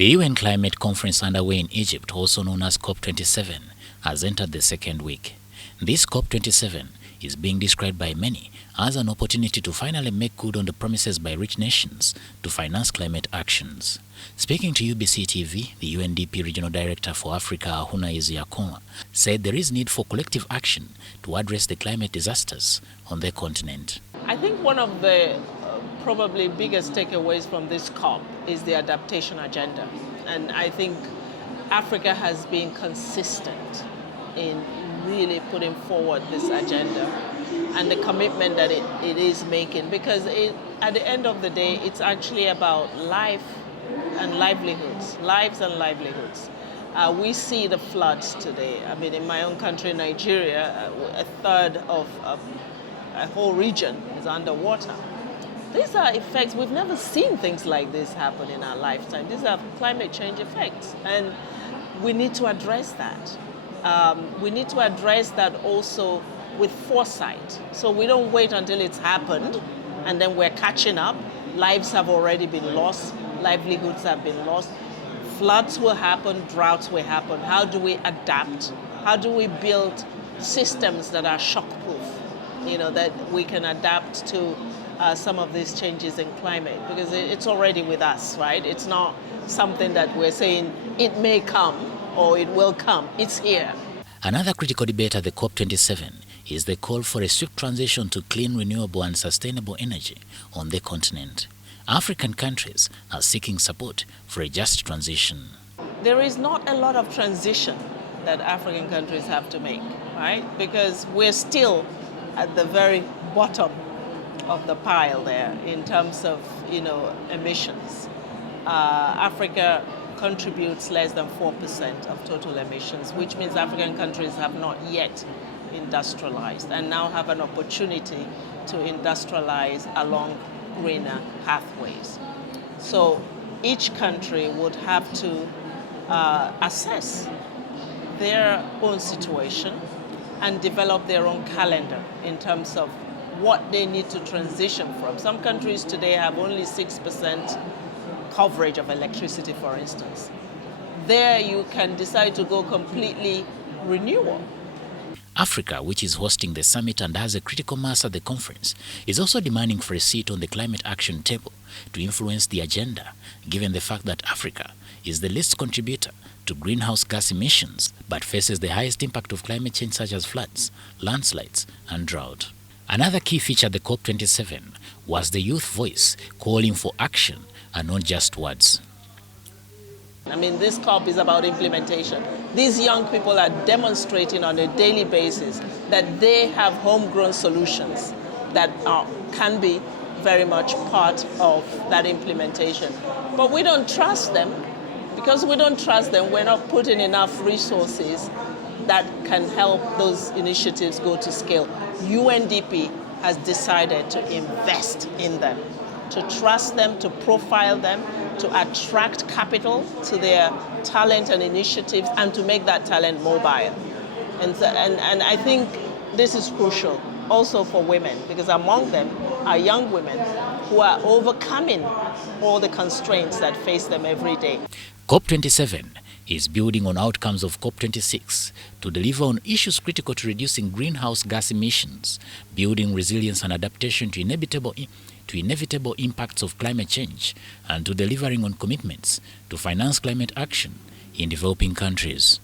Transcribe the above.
The UN Climate Conference underway in Egypt, also known as COP27, has entered the second week. This COP27 is being described by many as an opportunity to finally make good on the promises by rich nations to finance climate actions. Speaking to UBC TV, the UNDP Regional Director for Africa, Ahunna Eziakonwaon, said there is need for collective action to address the climate disasters on the continent. I think one of the probably biggest takeaways from this COP is the adaptation agenda. And I think Africa has been consistent in really putting forward this agenda and the commitment that it is making, because at the end of the day, it's actually about life and livelihoods, lives and livelihoods. We see the floods today. I mean, in my own country, Nigeria, a third of a whole region is underwater. These are effects, we've never seen things like this happen in our lifetime. These are climate change effects, and we need to address that. We need to address that also with foresight. So we don't wait until it's happened and then we're catching up. Lives have already been lost, livelihoods have been lost. Floods will happen, droughts will happen. How do we adapt? How do we build systems that are shockproof? You know, that we can adapt to some of these changes in climate, because it's already with us, right? It's not something that we're saying it may come or it will come. It's here. Another critical debate at the COP27 is the call for a swift transition to clean, renewable and sustainable energy on the continent. African countries are seeking support for a just transition. There is not a lot of transition that African countries have to make, right? Because we're still at the very bottom of the pile there in terms of, emissions. Africa contributes less than 4% of total emissions, which means African countries have not yet industrialized and now have an opportunity to industrialize along greener pathways. So each country would have to assess their own situation and develop their own calendar in terms of what they need to transition from. Some countries today have only 6% coverage of electricity, for instance. There you can decide to go completely renewable. Africa, which is hosting the summit and has a critical mass at the conference, is also demanding for a seat on the climate action table to influence the agenda, given the fact that Africa is the least contributor to greenhouse gas emissions, but faces the highest impact of climate change such as floods, landslides and drought. Another key feature at the COP27 was the youth voice calling for action and not just words. I mean, this COP is about implementation. These young people are demonstrating on a daily basis that they have homegrown solutions that can be very much part of that implementation. But we don't trust them. Because we don't trust them, we're not putting enough resources that can help those initiatives go to scale. UNDP has decided to invest in them, to trust them, to profile them, to attract capital to their talent and initiatives, and to make that talent mobile. And I think this is crucial also for women, because among them are young women who are overcoming all the constraints that face them every day. COP27 is building on outcomes of COP26 to deliver on issues critical to reducing greenhouse gas emissions, building resilience and adaptation to inevitable impacts of climate change, and to delivering on commitments to finance climate action in developing countries.